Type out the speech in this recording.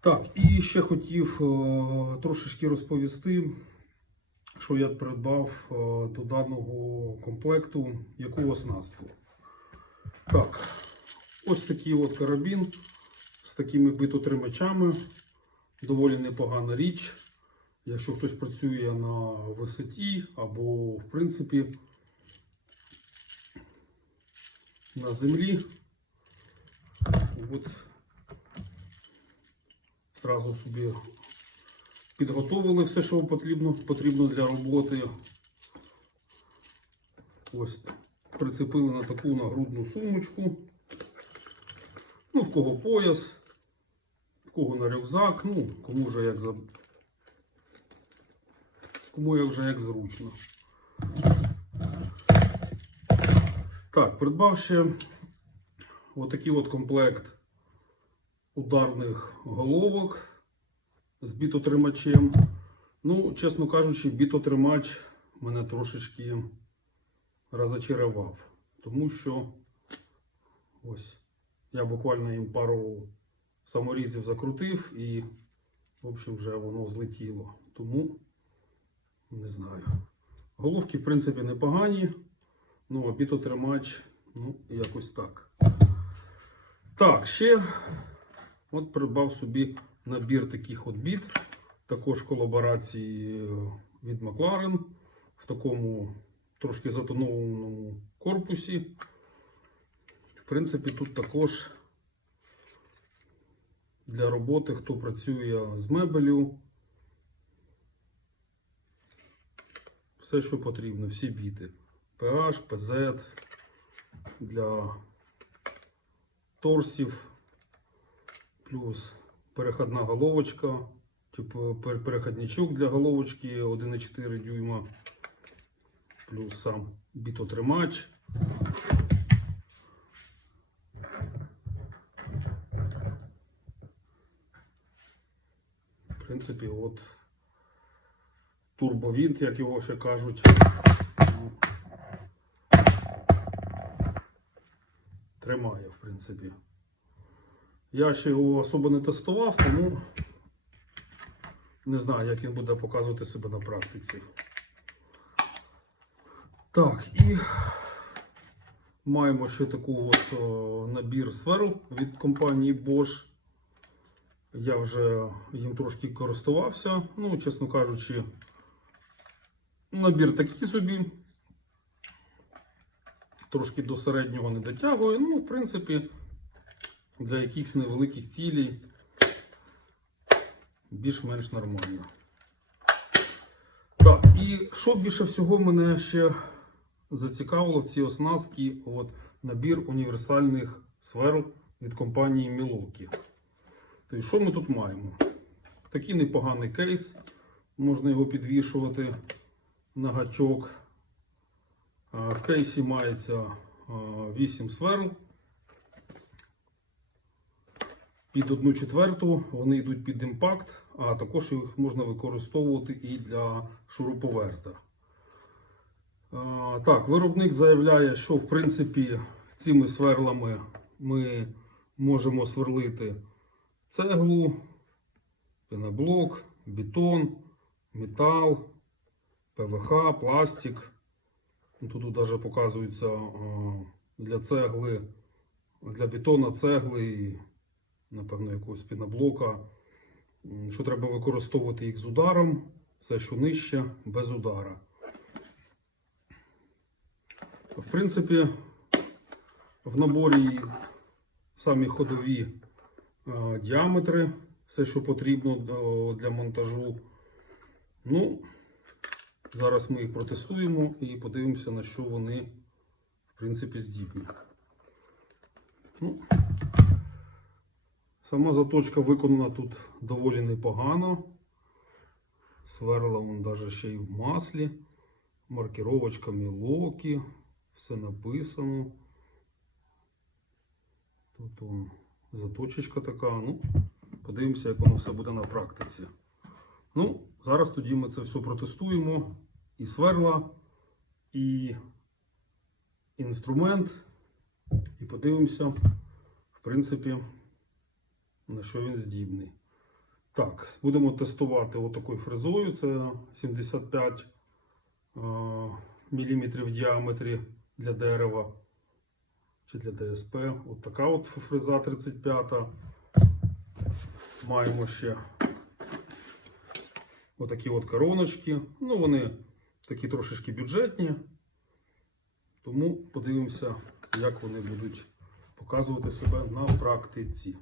Так, і ще хотів е, трошечки розповісти, що я придбав е, до даного комплекту, яку оснастку. Так, ось такий от карабін з такими битотримачами. Доволі непогана річ. Якщо хтось працює на висоті або, в принципі, на землі. От Зразу собі підготовили все, що потрібно, потрібно для роботи. Ось прицепили на таку нагрудну сумочку. Ну, в кого пояс, в кого на рюкзак, ну, кому вже як за... Кому як вже як зручно. Так, придбав ще отакий от комплект ударних головок з бітотримачем. Ну, чесно кажучи, бітотримач мене трошечки розочарував, тому що ось я буквально їм пару саморізів закрутив і, в общем, вже воно злетіло. Тому не знаю. Головки, в принципі, непогані, ну а бітотримач, ну, якось так. Так, ще От придбав собі набір таких от біт, також колаборації е, від Макларен в такому трошки затонованому корпусі. В принципі, тут також для роботи, хто працює з мебелю, все, що потрібно, всі біти. PH, PZ для торсів плюс переходна головочка, типу пер- переходничок для головочки 1,4 дюйма, плюс сам бітотримач. В принципі, от турбовінт, як його ще кажуть. Тримає, в принципі. Я ще його особо не тестував, тому не знаю, як він буде показувати себе на практиці. Так, і маємо ще таку от набір сверл від компанії Bosch. Я вже їм трошки користувався. Ну, чесно кажучи, набір такий собі. Трошки до середнього не дотягує. Ну, в принципі, для якихось невеликих цілей більш-менш нормально. Так, і що більше всього мене ще зацікавило в цій оснастці от набір універсальних сверл від компанії Milwaukee. Тобто, що ми тут маємо? Такий непоганий кейс, можна його підвішувати на гачок. В кейсі мається 8 сверл. Під 1 четверту вони йдуть під імпакт, а також їх можна використовувати і для шуруповерта. Так, виробник заявляє, що в принципі цими сверлами ми можемо сверлити цеглу, пеноблок, бетон, метал, ПВХ, пластик. Ну, Тут навіть показується для цегли, для бетона цегли і, напевно, якогось піноблока, що треба використовувати їх з ударом, все, що нижче, без удара. В принципі, в наборі самі ходові е, діаметри, все, що потрібно для монтажу. Ну, зараз ми їх протестуємо і подивимося, на що вони, в принципі, здібні. Ну, сама заточка виконана тут доволі непогано. Сверла вон даже ще й в маслі. Маркировочка Мілокі. Все написано. Тут он заточечка така. Ну, подивимося, як воно все буде на практиці. Ну, зараз тоді ми це все протестуємо. І сверла, і інструмент. І подивимося, в принципі, на що він здібний. Так, будемо тестувати отакою фрезою. Це 75 мм в діаметрі для дерева чи для ДСП. От така от фреза 35. Маємо ще отакі от короночки. Ну, вони такі трошечки бюджетні. Тому подивимося, як вони будуть показувати себе на практиці.